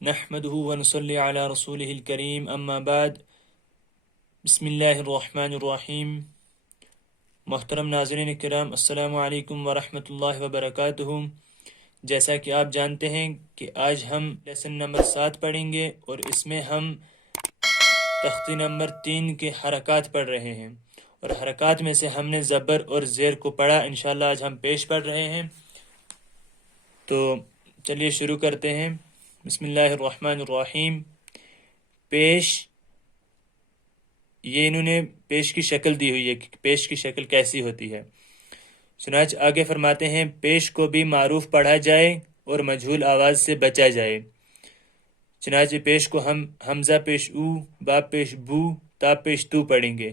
نحمده ونصلي على رسوله الكريم اما بعد بسم اللہ الرحمن الرحیم۔ محترم ناظرین کرام، السلام علیکم ورحمۃ اللہ وبرکاتہ۔ جیسا کہ آپ جانتے ہیں کہ آج ہم لیسن نمبر 7 پڑھیں گے اور اس میں ہم تختی نمبر 3 کے حرکات پڑھ رہے ہیں، اور حرکات میں سے ہم نے زبر اور زیر کو پڑھا، انشاءاللہ آج ہم پیش پڑھ رہے ہیں۔ تو چلیے شروع کرتے ہیں۔ بسم اللہ الرحمن الرحیم۔ پیش، یہ انہوں نے پیش کی شکل دی ہوئی ہے کہ پیش کی شکل کیسی ہوتی ہے۔ چنانچہ آگے فرماتے ہیں، پیش کو بھی معروف پڑھا جائے اور مجہول آواز سے بچا جائے۔ چنانچہ پیش کو ہم حمزہ پیش او، با پیش بو، تا پیش تو پڑھیں گے۔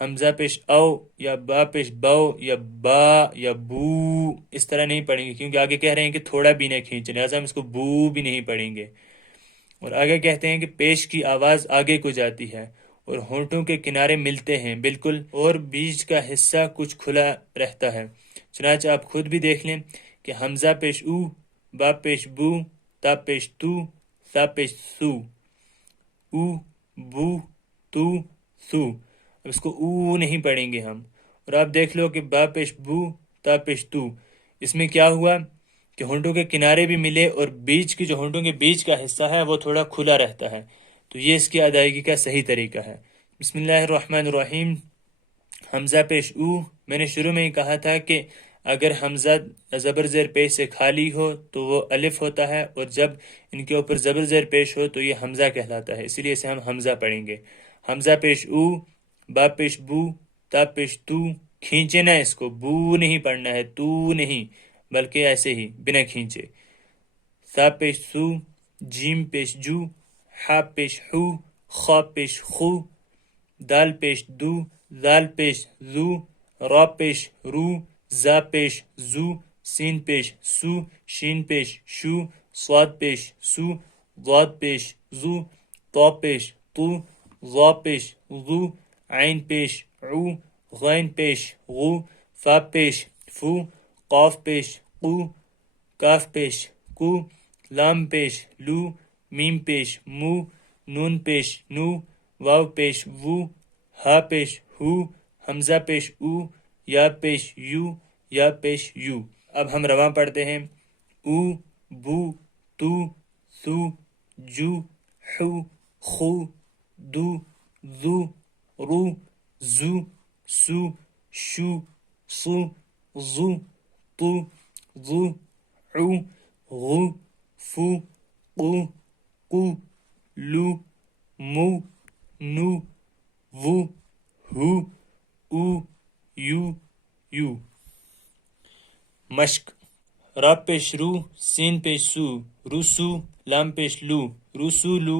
حمزہ پیش او یا با پیش بو یا با یا بو اس طرح نہیں پڑھیں گے، کیونکہ آگے کہہ رہے ہیں کہ تھوڑا بھی نہ کھینچیں، لہٰذا ہم اس کو بو بھی نہیں پڑھیں گے۔ اور آگے کہتے ہیں کہ پیش کی آواز آگے کو جاتی ہے اور ہونٹوں کے کنارے ملتے ہیں بالکل، اور بیچ کا حصہ کچھ کھلا رہتا ہے۔ چنانچہ آپ خود بھی دیکھ لیں کہ حمزہ پیش او، با پیش بو، تا پیش تو، ثا پیش سو، او بو تو سو۔ اب اس کو او نہیں پڑھیں گے ہم۔ اور آپ دیکھ لو کہ با پیش بو، تا پیش تو، اس میں کیا ہوا کہ ہونٹوں کے کنارے بھی ملے اور بیچ کی جو ہونٹوں کے بیچ کا حصہ ہے وہ تھوڑا کھلا رہتا ہے۔ تو یہ اس کی ادائیگی کا صحیح طریقہ ہے۔ بسم اللہ الرحمن الرحیم۔ حمزہ پیش او، میں نے شروع میں ہی کہا تھا کہ اگر حمزہ زبر زیر پیش سے خالی ہو تو وہ الف ہوتا ہے، اور جب ان کے اوپر زبر زیر پیش ہو تو یہ حمزہ کہلاتا ہے، اسی لیے اسے ہم حمزہ پڑھیں گے۔ حمزہ پیش او، با پیش بو، تا پیش تو، کھینچے نہ اس کو، بو نہیں پڑھنا ہے، تو نہیں، بلکہ ایسے ہی بنا کھینچے۔ ثا پیش سو، جیم پیش جو، حا پیش حو، خا پیش خو، دال پیش دو، ذال پیش زو، را پیش رو، زا پیش زو، سین پیش سو، شین پیش شو، صاد پیش سو، ضاد پیش زو، طا پیش تو، ظا پیش ظو، عین پیش عو، غین پیش غو، فا پیش فو، قاف پیش قو، کاف پیش کو، لام پیش لو، میم پیش مو، نون پیش نو، واو پیش وو، ہا پیش ہو، حمزہ پیش او، یا پیش یو، یا پیش یو۔ اب ہم رواں پڑھتے ہیں۔ او، بو، تو، سو، جو، حو، خو، دو، ذو، رو، زو، سو، شو، صو، ظو، طو، ظو، عو، غو، فو، قو، قو، لو، مو، نو، وو، ہو، او، یو، یو۔ مشق۔ را پیش رو، سین پیش سو، روسو، لام پیش لو، روسولو،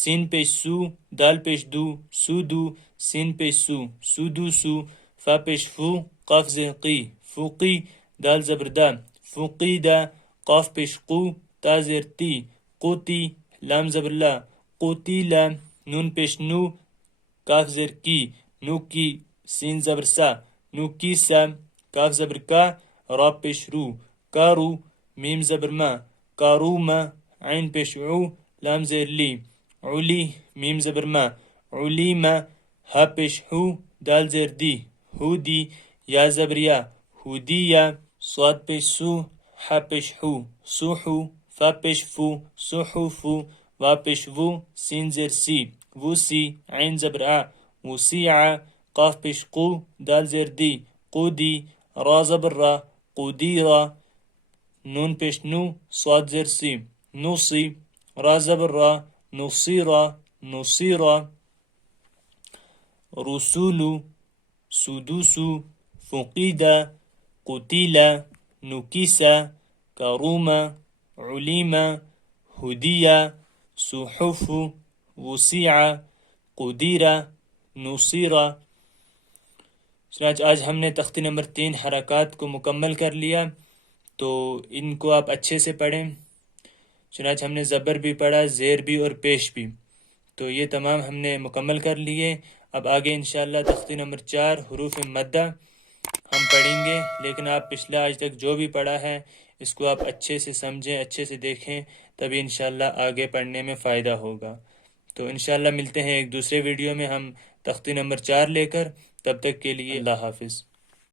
سین پیش سو، دال پیش دو، سودو، سین پیش سو، سودوسو، فا پیش فو، قاف زیر قی، فوقی، دال زبر دا، فوقیدہ، قاف پیش قو، تا زیر تی، قوتی، لام زبر لا، قوتیلا، نون پیش نو، کاف زیر کی، نو کی، سین زبر سا، نو کی سا، کاف زبر کا، را پیش رو، کارو، میم زبر ما، کاروما، عین پیش عو، لام زیر لی، علی، میم زبر ما، علیما، ہا پیش ہو، دال زیر دی، ہو دی، یا زبر یا، ہودیا، صاد پیش سو، حا پیش حو، سوحو، فا پیش فو، سوحوفو، وا پیش وو، سین زیر سی، ووسی، عین زبر آ، وسیع، قاف پیش قو، دال زیر دی، قودی، را زبر را، قودیرا، نون پیش نو، صاد زیر سی، نوسی، را زبر را، نصیرا، نصیرا، رسولو، سدوسو، فقیدہ، قتیلا، نکیسا، کاروما، علیما، ہدیہ، صحف، وسیع، قدیرہ، نصیرہ۔ چنانچہ آج ہم نے تختی نمبر 3 حرکات کو مکمل کر لیا، تو ان کو آپ اچھے سے پڑھیں۔ چنانچہ ہم نے زبر بھی پڑھا، زیر بھی اور پیش بھی، تو یہ تمام ہم نے مکمل کر لیے۔ اب آگے انشاءاللہ تختی نمبر 4 حروف مدہ، ہم پڑھیں گے، لیکن آپ پچھلا آج تک جو بھی پڑھا ہے اس کو آپ اچھے سے سمجھیں، اچھے سے دیکھیں، تبھی انشاءاللہ آگے پڑھنے میں فائدہ ہوگا۔ تو انشاءاللہ ملتے ہیں ایک دوسرے ویڈیو میں ہم تختی نمبر 4 لے کر، تب تک کے لیے اللہ حافظ۔